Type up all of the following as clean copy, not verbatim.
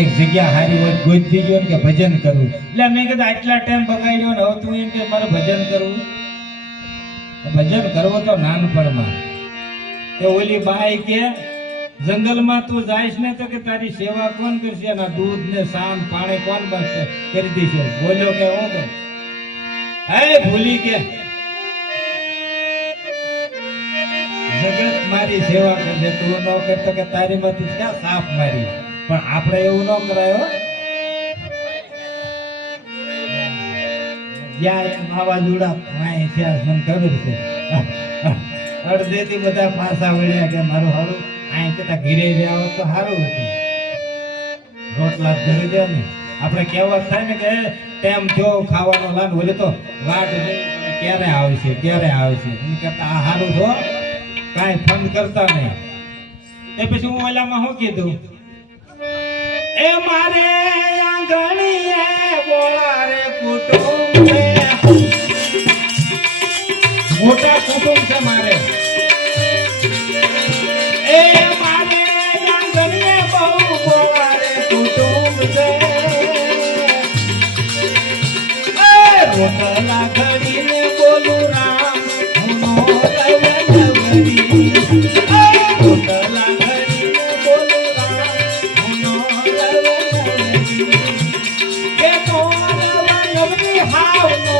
કે જગ્યા હારી હોય ગોતી ગયો કે ભજન કરવું. એટલે મેં કીધું આટલા ટાઈમ બગાડ્યો ને હવે તું એમ કે મારે ભજન કરવું. ભજન કરવો તો નાનપણમાં તે ઓલી બાઈ કે જંગલમાં તું જાઈશ ને તો કે તારી સેવા કોણ કરશે, એના દૂધ ને શાન પાણી કોણ કરી દેશે. બોલ્યો કે હું કે હે ભૂલી કે જગત મારી સેવા કરશે, તું ન કરતો કે તારી માંથી ક્યાં સાફ મારી. પણ આપણે એવું ન કરાયો. જ્યાં વાવાઝોડા મને ખબર છે અડધેથી બધા પાછા વળ્યા કે મારું હારું અહીં કેતા ઘીરે રહ્યા હોત તો સારું હતું. રોટલા ઘરે દે ને આપણે કહેવત થાય ને કે ટેમ થયો ખાવાનો લાન બોલે તો વાટ ક્યારે આવશે ક્યારે આવશે એમ કરતા આ સારું છો કાંઈ ફંડ કરતા નહીં. એ પછી હું ઓલામાં શું કીધું એ મારે આંગણીએ બોલા રે કુટુંબ મોટા કુટુંબ છે મારે. એ મારે આંગણીએ બહુ બોલા રે કુટુંબ છે. એ રોટલા ઘડીને બોલું રામ હું નો લવરી. એ રોટલા ઘડીને બોલું રામ હું નો લવરી. કે કોણ લવરી હાવ નો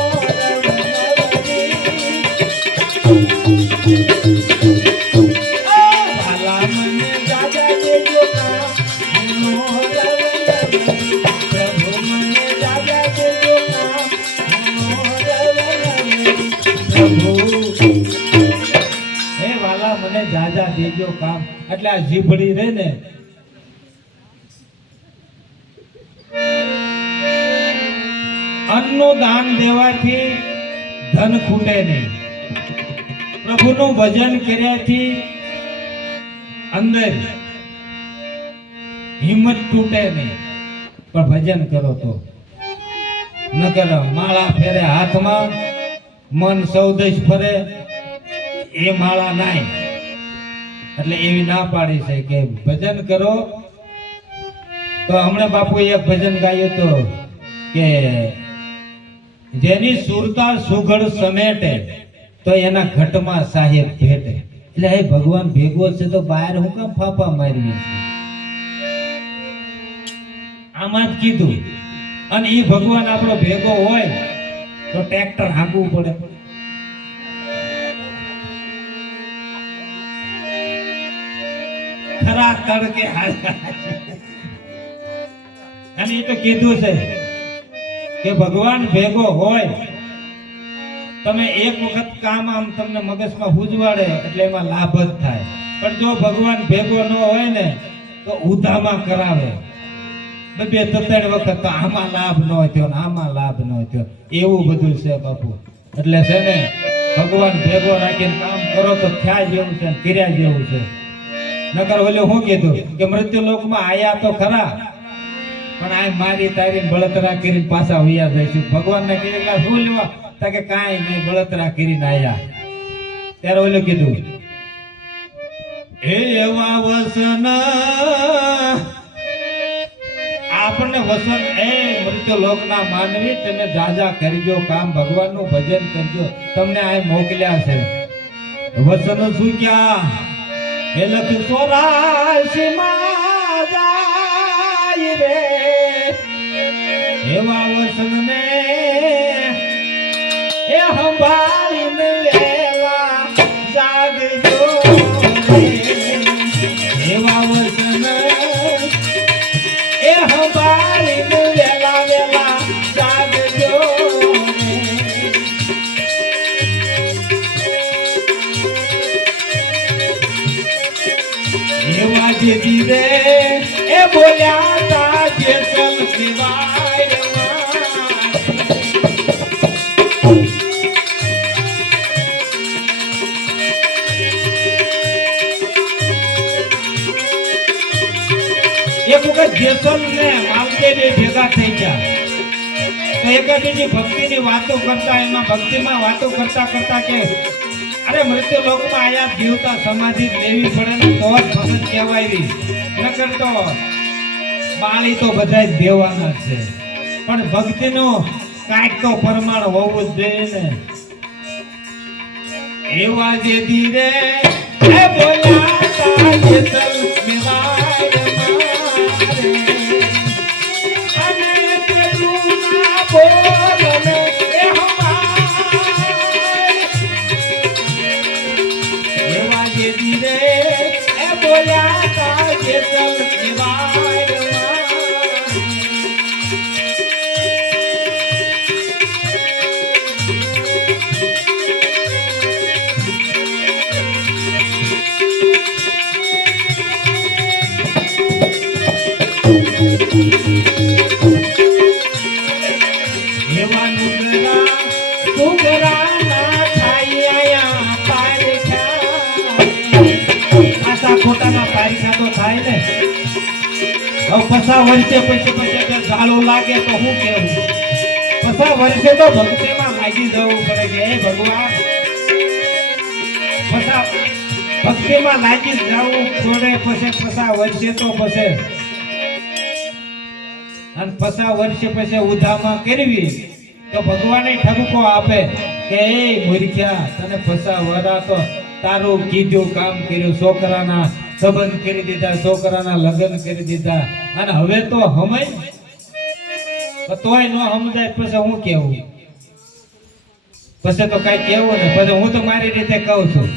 જાજા દેજો કામ. એટલે આ જીભડી રે ને અન્નનું દાન દેવાથી ધન ખૂટે નહીં. પ્રભુનું ભજન કર્યાથી અંદર હિંમત તૂટે નહીં. પણ ભજન કરો તો ન કરો માળા ફેરે હાથમાં મન સૌદેશ ફરે એ માળા નાય. એટલે એવી ના પાડી છે કે ભજન કરો. તો હમણાં બાપુ એક ભજન ગાયું તો કે જેની સુરતા સુઘડ સમેટે તો એના ઘટમાં સાહેબ ભેટે. એટલે એ ભગવાન ભેગો છે તો બહાર હું કામ ફાફા મારવી છે. આમાં જ કીધું. અને એ ભગવાન આપણો ભેગો હોય તો ટ્રેક્ટર હાંકવું પડે. ખરા તડકે અને એ તો કીધું છે કે ભગવાન ભેગો હોય તમે એક વખત કામ આમ તમને મગજમાં હુજવાડે એટલે એમાં લાભ જ થાય. પણ જો ભગવાન ભેગો ન હોય ને તો ઉધામાં કરાવે બે ત્રણ વખત તો આમાં લાભ ન થયો ને આમાં લાભ ન થયો. એવું બધું છે બાપુ. એટલે છે ને ભગવાન ભેગો રાખીને કામ કરો તો થયા જેવું છે કર્યા જેવું છે. નકર ઓલે શું કીધું કે મૃત્યુ લોકમાં આયા તો ખરા પણ આ મારી તારી બળતરા કરીને પાછા વૈયા જઈશું. ભગવાનને કીધેલા શું લેવા કે કાંઈ નહીં બળતરા કરીને આયા. ત્યારે ઓલે કીધું એવા વસન આપણને વસન એ મૃત્યુ લોકના માનવી તમે જાજા કરજો કામ ભગવાનનું ભજન કરજો. તમને આ મોકલ્યા છે વસન શું ક્યાં એ લખ્યું 84 માં જાય રે એવા વસન ને એ સંભાળીને વેલા જાગજો રે. એવા વસન એ સંભાળીને વેલા વેલા જાગજો રે. એવા જેદી રે એ બોલ્યા તા જેસલ સિવાય એક વખત જેસલ ને માલદેવી ભેગા થઈ ગયા તો એકાબીજી ભક્તિની વાતો કરતા એમાં ભક્તિમાં વાતો કરતા કરતા કે અરે મૃત્યુ લોકમાં આયા જીવતા સમાધિ લેવી પડે ને તો જ ભગત કહેવાય. નકર તો બાળી તો બધા દેવાના છે, પણ ભક્તિનો કાંઈક તો પ્રમાણ હોવું જ જોઈએ ને. એવા જે ધીરે એ બોલ્યા જેસલ મેવાય મારે અને પેલું ના બોલને એ હમાર. એવા જે ધીરે એ બોલ્યા જેસલ મેવાય ખોટાના પારીખા તો થાય ને. હવે પસા વર્ષે પછી ઝાડું લાગે તો શું કેવું? પસા વર્ષે તો ભક્તિમાં લાગી જવું પડે કે હે ભગવાન, પસા ભક્તિમાં લાગી જવું જોડે પછી પસા વર્ષે તો પછી અને પસા વર્ષે પછી ઉધામાં કરવી તો ભગવાને ઠપકો આપે કે એ મૂર્ખ્યા, તને પસા વરા તો તારું કીધું કામ કર્યું, છોકરાના સંબંધ કરી દીધા, છોકરાના લગ્ન કરી દીધા, અને હવે તો હમય તોય ન સમજાય પછી હું કેવું? પછી તો કઈ કેવું ને, પછી હું તો મારી રીતે કહું છું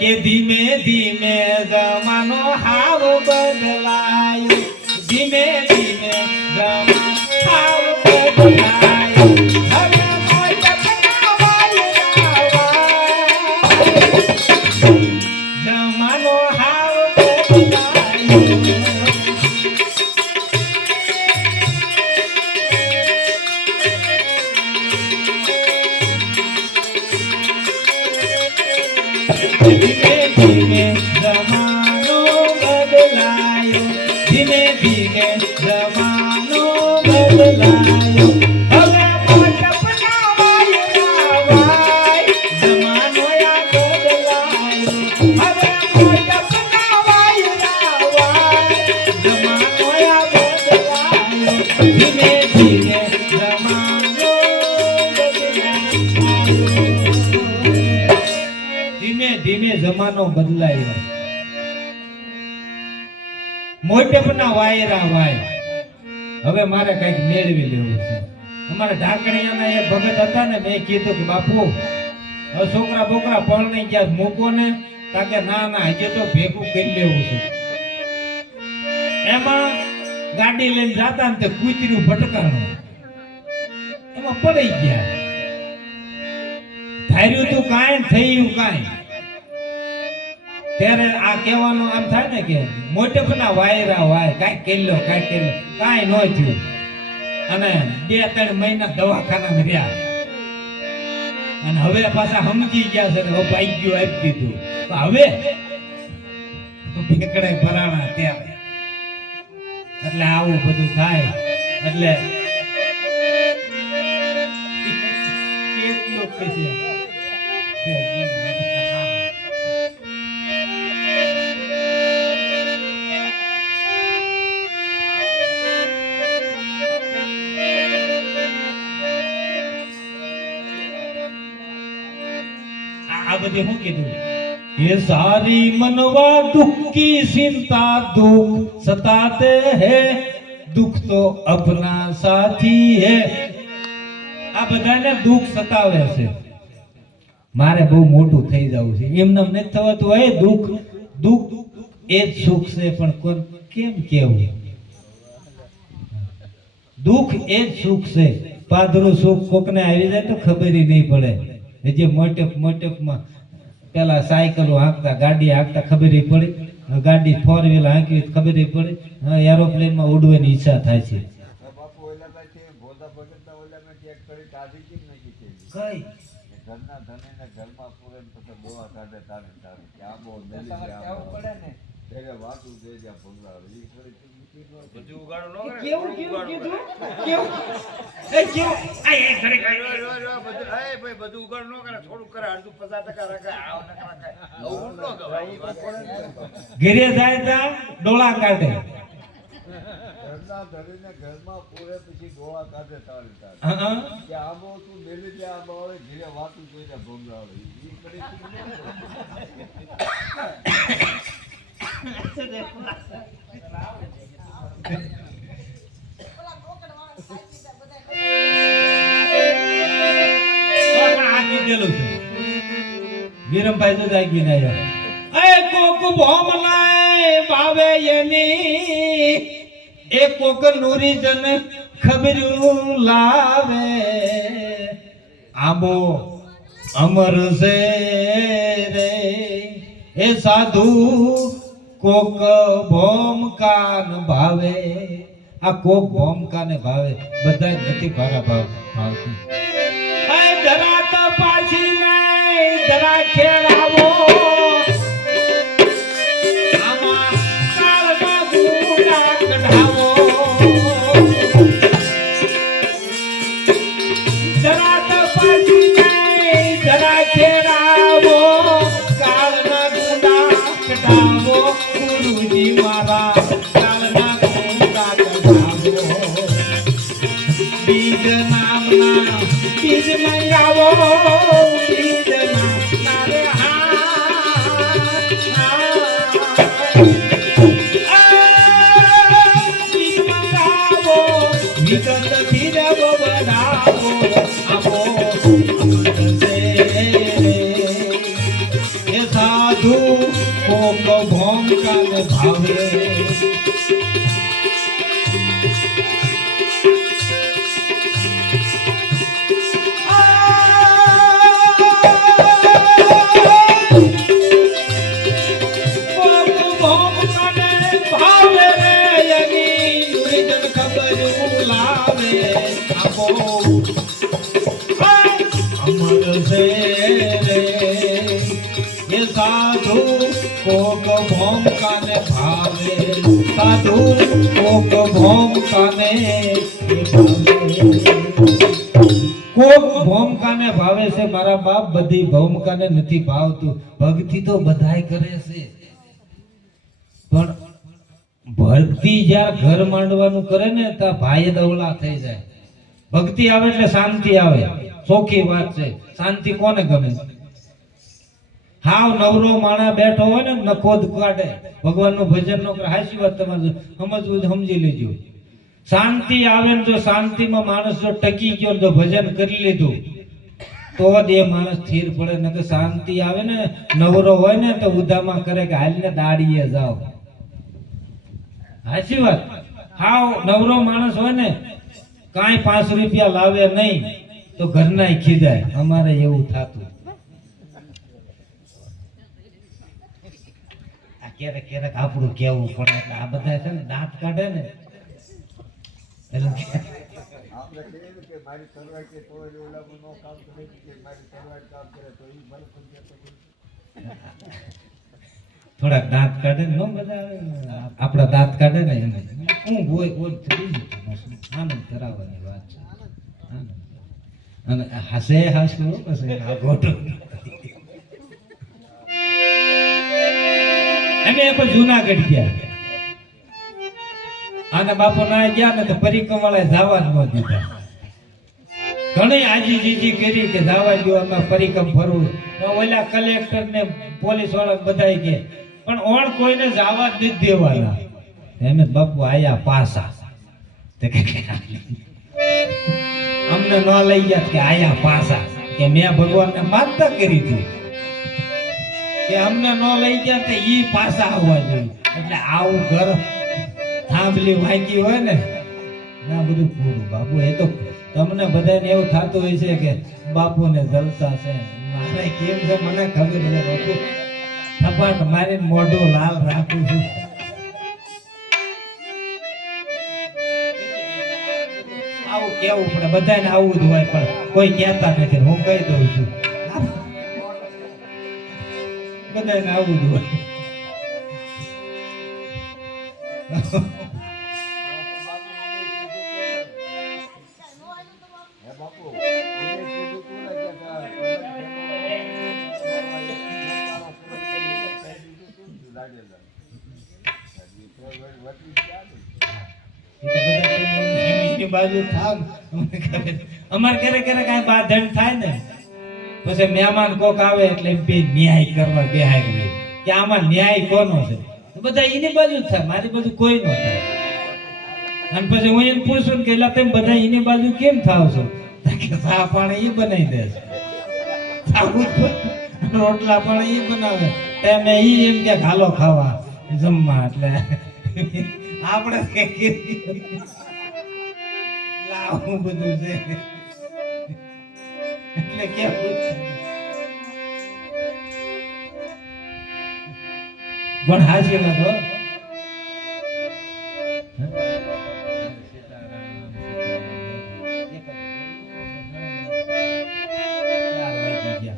કે ધીમે ધીમે જમાનો હાવ બદલાયો, ધીમે ધીમે જમાનો હાવ બદલાયો. ધીમે ધીમે જમાનો બદલાયો, ધીમે ધીમે જમાનો બદલાયો. હવે મોટપના વાયરા વાય, જમાનો આ બદલાયો. હવે મોટપના વાયરા વાય, જમાનો આ બદલાયો. ધીમે ધીમે જમાનો બદલાયો, ધીમે ધીમે જમાનો બદલાયો. મોટપના વાયરા વાય, હવે મારે કઈક મેળવી લેવું છે. અમારા ઢાકણીયાના એક ભગત હતા ને, મેં કીધું કે બાપુ હવે છોકરા બોકરા પરણી ગયા મૂકો ને, તાકે ના ના હજી તો ભેગું કરી લેવું છે. એમાં ગાડી લઈને જાતા ને તે કૂતર્યું ભટકાણું, એમાં પડી ગયા. ધાર્યું તું કાંઈ, થયું કાંઈ. ત્યારે આ કહેવાનું આમ થાય ને કે મોટપના વાયરા વાય, કાંઈ કેલો કાંઈ ન થયું. અને 2-3 મહિના દવાખાનામાં રહ્યા, અને હવે પાછા સમજી ગયા છે, હવે ભાગ્યું આપી દીધું. હવે ભેકડે ભરાણા ત્યારે એટલે આવું બધું થાય. એટલે કેટલું છે આ બધી શું કીધું? ये सारी मनवा दुख की चिंता दुख सताते हैं, दुख तो अपना साथी है. આ બધાને દુખ સતાવે છે. મારે બહુ મોટું થઈ જવું છે, એમને નથી થવાતું. હોય દુખ, દુખ એ જ સુખ છે, પણ કોણ કેમ કેવું? દુખ એ જ સુખ છે. પાદરું સુખ કોકને આવી જાય તો ખબર નહીં પડે. જે મોટપમાં પેલા સાયકલો હાંકતા, ગાડી હાંકતા ખબર પડી, ગાડી 4 વ્હીલ હાંકવી ખબર પડી, એરોપ્લેનમાં ઉડવાની ઈચ્છા થાય છે. ઘરે જાય તા ડોળા કાઢે, ડોળા ધરીને ઘરમાં પૂરે પછી ડોળા કાઢે તારે તારે હા કે આમાં તું મેલી દે આમાં આવે ઘીરે વાતું જોઈને ભમરાવે એ પરિસ્થિતિ વિરમભાઈ તો જાગી ના એ કોક ભોમલાય ભાવે એની એ કોક નુરી જન ખબર્યું લાવે આંબો અમર છે રે એ સાધુ કોક ભોમકાન ભાવે આ કોક ભોમકાને ભાવે બધા નથી ભારા ભાવતું જરા તો પાછી નહીં જરા ખેડાવો આમાં કાળમાં ગુડા કઢાવો જરા તો પાછી નહીં જરા ખેડાવો કાળના ગુડા કઢાવો ગુરુજી મારા કાળના ગુડા કઢાવો બીજ નામના બીજ મંગાવો બીજ નામના રે બીજ મંગાવો વિગત ધીરે બનાવો આવો એ સાધુ કોક ભોમકાને ભાવે साधु कोक भोमकाने भावे साधु कोक भोमकाने कोक भोमकाने भावे से मारा बाप बधी भोमकाने નથી ભાવતું ભક્તિ તો બધાય કરે છે પણ ભક્તિ જ્યાં ઘર માંડવાનું કરે ને તા ભાઈ દવલા થઈ જાય ભક્તિ આવે એટલે શાંતિ આવે સોખી વાત છે શાંતિ કોને ગમે હાવ નવરો માણા બેઠો હોય ને નખોદ કાઢે ભગવાનનું ભજન નો કરે હાચી વાત તમારે સમજવું સમજી લેજો શાંતિ આવે ને જો શાંતિમાં માણસ જો ટકી ગયો જો ભજન કરી લીધું તો જ એ માણસ સ્થિર પડે ને કે શાંતિ આવે ને નવરો હોય ને તો ઉધામાં કરે કે હાલને દાડીએ જાઓ હાચી વાત હાવ નવરો માણસ હોય ને કાંઈ 5 રૂપિયા લાવે નહીં તો ઘરના ખીજાય અમારે એવું થાતું ક્યારેક ક્યારેક આપણું કેવું પડે એટલે આ બધા છે ને દાંત કાઢે ને એટલે આપણે કહીએ કે મારી તલવાર કે તો ઓલામાં નો કામ કરે કે મારી તલવાર કામ કરે તો એ મને પણ થોડાક દાંત કાઢે ને બધા આપણા દાંત કાઢે ને એને હું બોય થઈ આનંદ કરાવવાની વાત છે અને હસે હાસવું પછી આ ગોટો અમે એક જૂનાગઢ ગયા અને બાપુ ના ગયા ને તો પરિક્રમ વાળા જવા જ ન દીધા ઘણી આજીજી કરી કે જવા દો અમે પરિક્રમ ફરવું ઓલા કલેક્ટર ને પોલીસ વાળા બધા કે પણ ઓણ કોઈને જવા જ નથી દેવાના એમ બાપુ આયા પાસા અમને ન લઈ ગયા કે આયા પાસા કે મેં ભગવાનને માનતા કરી હતી કે અમને ન લઈ ગયા તો ઈ પાસા આવવા જોઈએ એટલે આવું ઘર થાંભલી વાંકી હોય ને ના બધું પૂરું બાપુ એ તો તમને બધાને એવું થતું હોય છે કે બાપુને જલસા છે મારે કેમ છે મને ખબર છે બાપુ થપાટ મારીને મોઢું લાલ રાખું છું આવું કેવું પડે બધાને આવું જ હોય પણ કોઈ કહેતા નથી હું કહી દઉં છું બધાને આવું જ હોય એ તો બધા એની બાજુ થાવ અમારે ક્યારે ક્યારે કાંઈ બાધણ થાય ને પછી મહેમાન કોક આવે એટલે એમ બે ન્યાય કરવા બેહાય ગઈ કે આમાં ન્યાય કોનો છે તો બધા એની બાજુ જ થાય મારી બાજુ કોઈ ન થાય અને પછી હું એમ પૂછું કે એટલે તેમ બધા એની બાજુ કેમ થાવ છો કે ચા પાણી એ બનાવી દે રોટલા પણ એ બનાવે તમે એ એમ કે ઘાલો ખાવા જમવા એટલે આપણે આવું બધું છે એટલે કેવું પણ હાજી વાત હો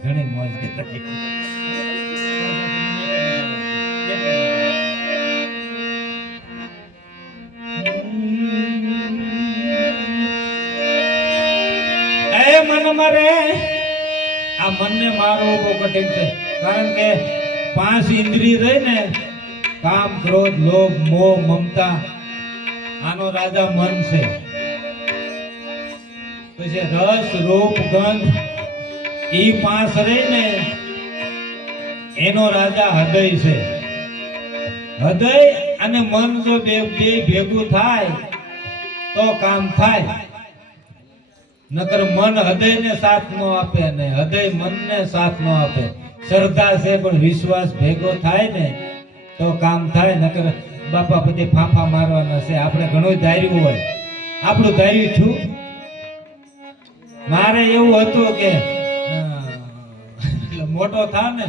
ઘણી મોજ મારે આ મનને મારવું બહુ કઠિન છે કારણ કે 5 ઇન્દ્રિય રહી ને કામ ક્રોધ લોભ મોહ મમતા આનો રાજા મન છે પછી રસ રૂપ ગંધ ઈ 5 રહી ને એનો રાજા હૃદય છે હૃદય અને મન જો બે ભેગું થાય તો કામ થાય નકર મન હૃદયને સાથ ન આપે ને હૃદય મનને સાથ ન આપે શ્રદ્ધા છે પણ વિશ્વાસ ભેગો થાય ને તો કામ થાય નકર બાપા બધે ફાંફા મારવાના છે આપણે ઘણું ધાર્યું હોય આપણું ધાર્યું છું મારે એવું હતું કે મોટો થાવ ને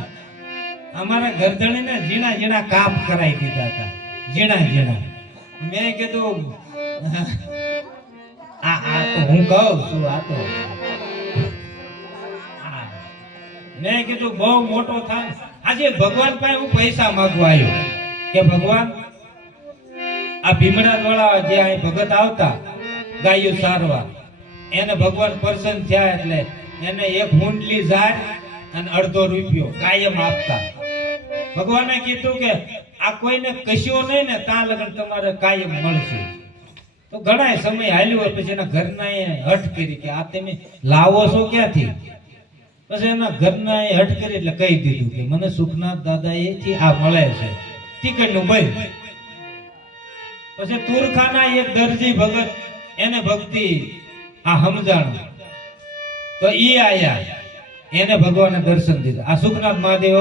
અમારા ગરદણીને ઝીણા ઝીણા કાપ કરાવી દીધા હતા ઝીણા ઝીણા મેં કીધું આ તો હું કહું છું આ તો મેં કીધું બહુ મોટો થાય આજે ભગવાન પાસે હું પૈસા માંગવા આવ્યો કે ભગવાન આ ભીમડા વાળા જે અહીં ભગત આવતા ગાયો સારવા એને ભગવાન પ્રસન્ન થયા એટલે એને એક હુંડલી જાય અને અડધો રૂપિયો કાયમ આપતા ભગવાને કીધું કે આ કોઈને કશ્યો નહીં ને ત્યાં લગન તમારે કાયમ મળશે તો ઘણા સમય હાલ્યો હોય પછી એના ઘરના એ હઠ કરી કે આ તમે લાવો છો ક્યાંથી પછી એના ઘરના એ હઠ કરી એટલે કહી દીધું કે મને સુખનાથ દાદા એથી આ મળે છે ટીકડનું ભાઈ પછી તુરખાના એક દરજી ભગત એને ભક્તિ આ સમજાણ તો ઈ આયા એને ભગવાને દર્શન દીધા આ સુખનાથ મહાદેવ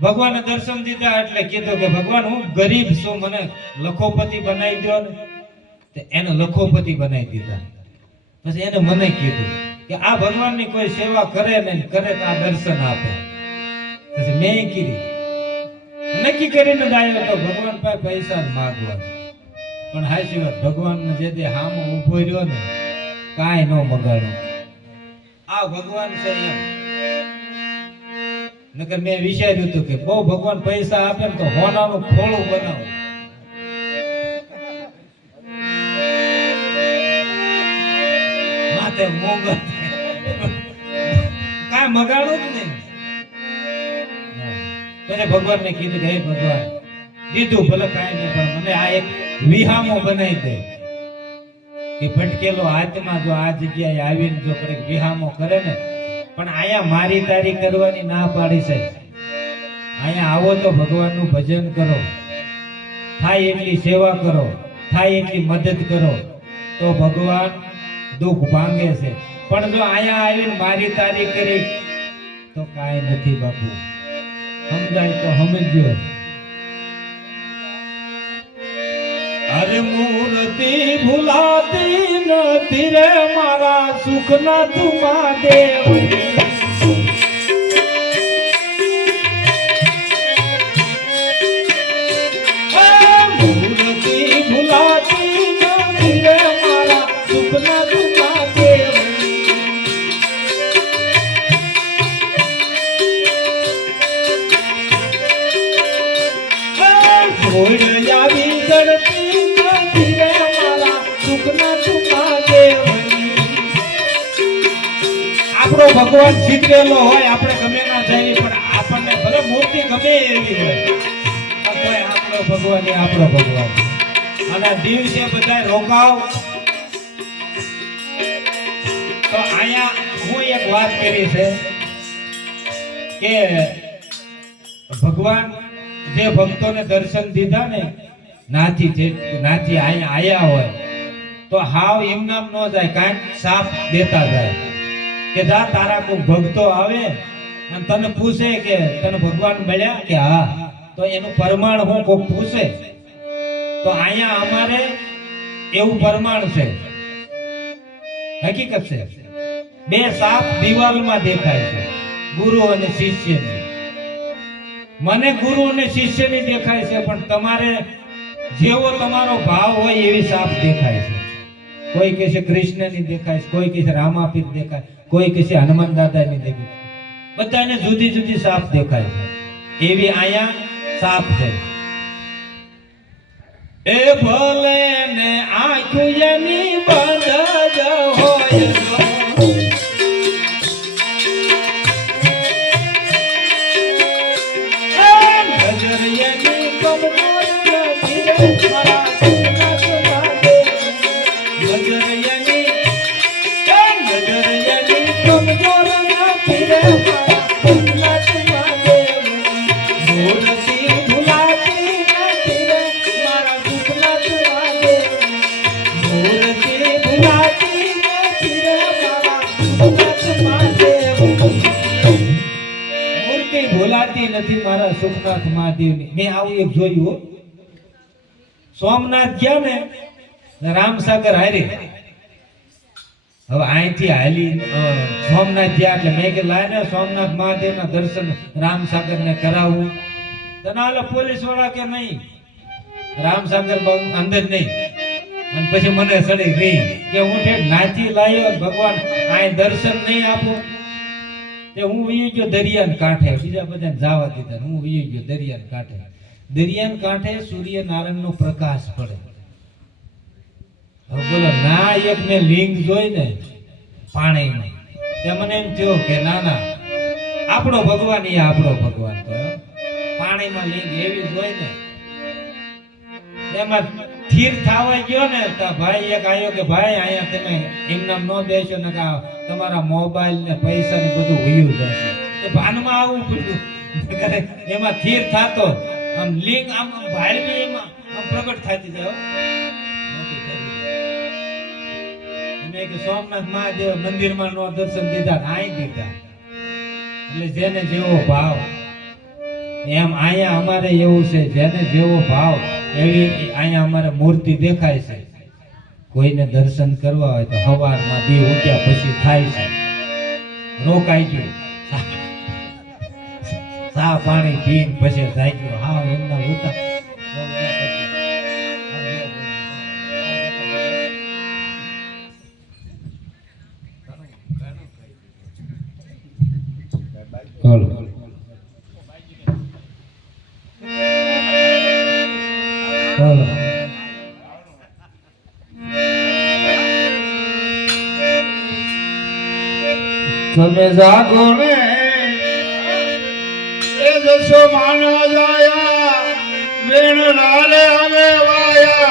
ભગવાને દર્શન દીધા એટલે કીધું કે ભગવાન હું ગરીબ છું મને લખોપતિ બનાવી દો ને એને લખોપતિ બનાવી દીધા પછી એને મને કીધું કે આ ભગવાનની કોઈ સેવા કરે ને કરે તો આ દર્શન આપે પછી મેં કીધી નક્કી કરીને આવ્યો તો ભગવાન પાસે પૈસા જ માંગવા પણ હાચી વાત ભગવાનને જે તે હામો ઉભો રહ્યો ને કાંઈ ન મગાડો આ ભગવાન છે એમ નકર મેં વિચાર્યું હતું કે બહુ ભગવાન પૈસા આપે ને તો હોનાનું ખોળું બનાવો માથે મોંઘા કાંઈ મગાડું જ નહીં પછી ભગવાનને કીધું કે હે ભગવાન દીધું ભલે કાંઈ નહીં પણ મને આ એક વિહામો બનાવી દે કે ભટકેલો આત્મા જો આ જગ્યાએ આવીને જો કઈક વિહામો કરે ને પણ આયા મારી તારી કરવાની ના પાડી છે આયા આવો તો ભગવાનનું ભજન કરો થાય એટલી સેવા કરો થાય એટલી મદદ કરો તો ભગવાન દુઃખ ભાંગે છે પણ જો આયા આવીને મારી તારી કરી તો કાંઈ નથી બાપુ સમજાય તો સમજ્યો અરે મૂર્તિ ભૂલાતી નથી રે મારા સુખના તુમા દેવ મૂર્તિ ભૂલાતી નથી રે મારા સુખના તુમા દેવ છોડ આવી ગણતી આપણો ભગવાન જીતેલો હોય આપણે ગમે ના જઈએ પણ આપણને ભલે મૂર્તિ ગમે એવી હોય આપણો ભગવાન એ આપણો ભગવાન અને દિવસે બધા રોકાવ. તો અહીંયા હું એક વાત કરી છે કે ભગવાન જે ભક્તોને દર્શન દીધા ને નાથી અહીંયા આયા હોય તો હાવ એમનામ ન જાય, કાંઈક સાફ દેતા જાય કે જા તારા કોઈ ભક્તો આવે અને તને પૂછે કે તને ભગવાન મળ્યા કે હા, તો એનું પ્રમાણ હું કોઈ પૂછે તો અહીંયા અમારે એવું પ્રમાણ છે, હકીકત છે. બે સાપ દિવાલમાં દેખાય છે, ગુરુ અને શિષ્યની. મને ગુરુ અને શિષ્યની દેખાય છે, પણ તમારે જેવો તમારો ભાવ હોય એવી સાપ દેખાય છે. કોઈ કહે છે કૃષ્ણની દેખાય છે, કોઈ કહે છે રામાપીર દેખાય, કોઈ કહે છે હનુમાન દાદાની દેખાય. બધાને જુદી જુદી સાપ દેખાય છે. એવી અહીંયા સાપ છે. એ ભલે ને આંખું એની બંધ જ હોય ભૂલાતી નથી મારા સુખનાથ મહાદેવની. મેં આવું એક જોયું હો. સોમનાથ ગયા ને રામસાગર હારી, હવે અહીંથી હાલી સોમનાથ ગયા એટલે મેં કે લાય ને સોમનાથ મહાદેવના દર્શન રામસાગર ને કરાવવું. તને પોલીસ વાળા કે નહીં રામસાગર અંદર નહીં. અને પછી મને સડી રહી કે હું ઠેઠ નાચી લાયો ભગવાન આ દર્શન નહીં આપું. તે હું વી ગયો દરિયાના કાંઠે, બીજા બધાને જવા દીધા, હું વી ગયો દરિયાના કાંઠે. દરિયાના કાંઠે સૂર્યનારાયણનો પ્રકાશ પડે. હવે બોલો ના એક મેં લિંગ જોઈ ને પાણીમાં, તે મને એમ થયો કે ના ના આપણો ભગવાન એ આપણો ભગવાન. તો પાણીમાં લિંગ એવી જોઈ ને એમાં સ્થિર થવા ગયો ને તો ભાઈ એક આવ્યો કે ભાઈ અહીંયા તમે એમનામ ન બેસો ને તમારા મોબાઈલ ને પૈસા ને બધું વયું જશે. એ ભાનમાં આવવું પડ્યું. એમાં સ્થિર થતો આમ લિંગ આમ ભાઈ એમાં આમ પ્રગટ થતી જાય. મેં કે સોમનાથ મહાદેવ મંદિરમાં નો દર્શન દીધા અહીં દીધા. એટલે જેને જેવો ભાવ એમ અહીંયા અમારે એવું છે, જેને જેવો ભાવ એવી અહીંયા અમારે મૂર્તિ દેખાય છે. કોઈને દર્શન કરવા હોય તો સવારમાં દી ઉઠ્યા પછી થાય છે, રોકાઈ ગયું ચા પાણી પીને પછી જાય ગયું. હા એમના ઉતા તમે જાગો ને એ દસો માનવા જાયા વેણ નાલે અમે